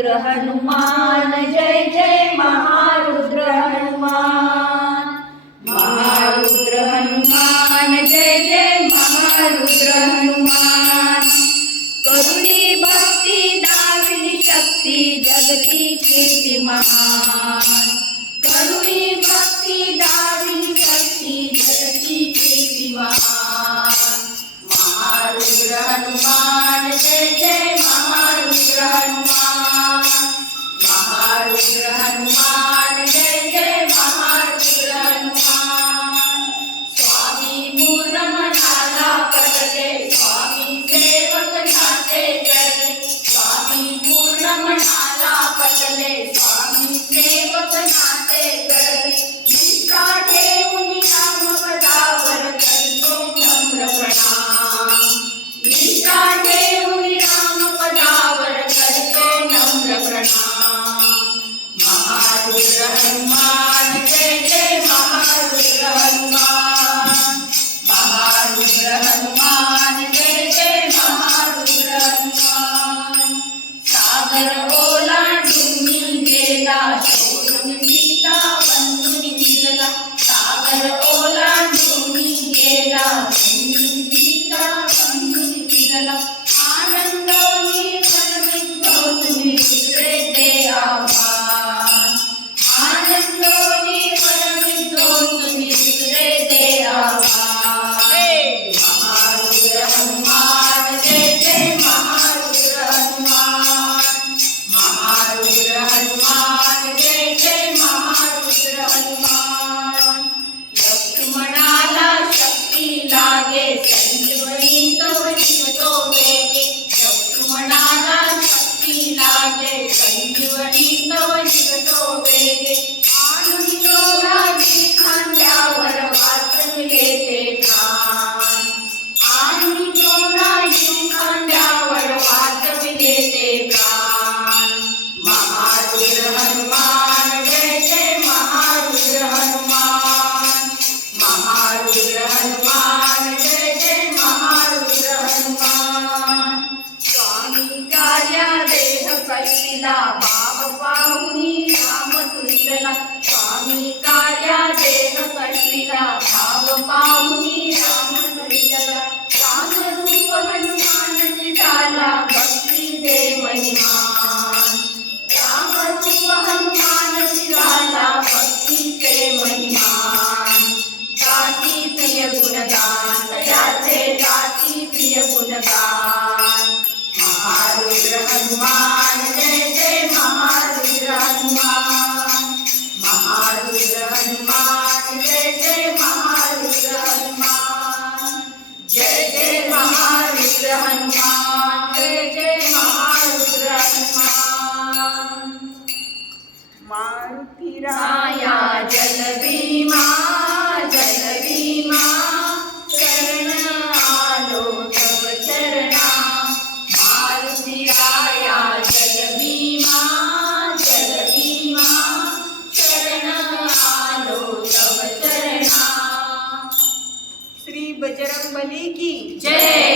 महारुद्र हनुमान जय जय महारुद्र हनुमान। महारुद्र हनुमान जय जय महारुद्र हनुमान। करुणी भक्ती दाविली शक्ती जगती कीर्ती महान। करुणी भक्ती दाविली शक्ती जगती कीर्ती महान। महारुद्र हनुमान जय जय महारुद्र हनुमान। महारुद्र हनुमान जय जय महारुद्र हनुमान। स्वामी पूर्ण मनाला पटले स्वामी सेवक नाते करले। स्वामी पूर्ण मनाला पटले स्वामी सेवक नाते करले। निष्ठा ठेवून नाम पदावर करतो नम्र प्रणाम। निष्ठा ठेवून नाम पदावर करतो नम्र प्रणाम। महारुद्र हनुमान जय जय महारुद्र हनुमान। महारुद्र हनुमान जय जय महारुद्र हनुमान। सागर ओलांडून गेला शोधून सीता बंधून मिळला। सागर ओलांडून गेला शोधून सीता बंधून मिळला। आनंदोनी मनमितो तुम्ही दुसरे ते आव्हान। आनंदोनी मनमितो तुम्ही दुसरे ते आव्हान। महारुद्र हनुमान जय जय महारुद्र हनुमान। महारुद्र हनुमान जय जय महारुद्र हनुमान। लक्ष्मणाला शक्ती लागे संजीवनी तव निकटो वेगे। लक्ष्मणाला शक्ती लागे संजीवनी तव निकटो वेगे। आनंदोराजी खांद्यावर वाचविले ते प्राण। आनंदोराजी खांद्यावर वाचविले ते प्राण। महारुद्र हनुमान जय जय महारुद्र हनुमान। महारुद्र हनुमान जय जय महारुद्र हनुमान। स्वामी कार्या देह कैला भाव पाहुनी राम तुलला। स्वामी कार्या देह कैला भाव पाहुनी राम तुलला। रामरूप हनुमान झाला भक्ती दे महिमान। रामरूप हनुमान झाला भक्ती दे महिमान। जाती प्रिय गुणगान तयाचे जाती प्रिय गुणगान। महारुद्र हनुमान जय जय महारुद्र हनुमान। महारुद्र हनुमान जय जय महारुद्र हनुमान। जय जय महारुद्र हनुमान जय जय महारुद्र हनुमान। मारुती राया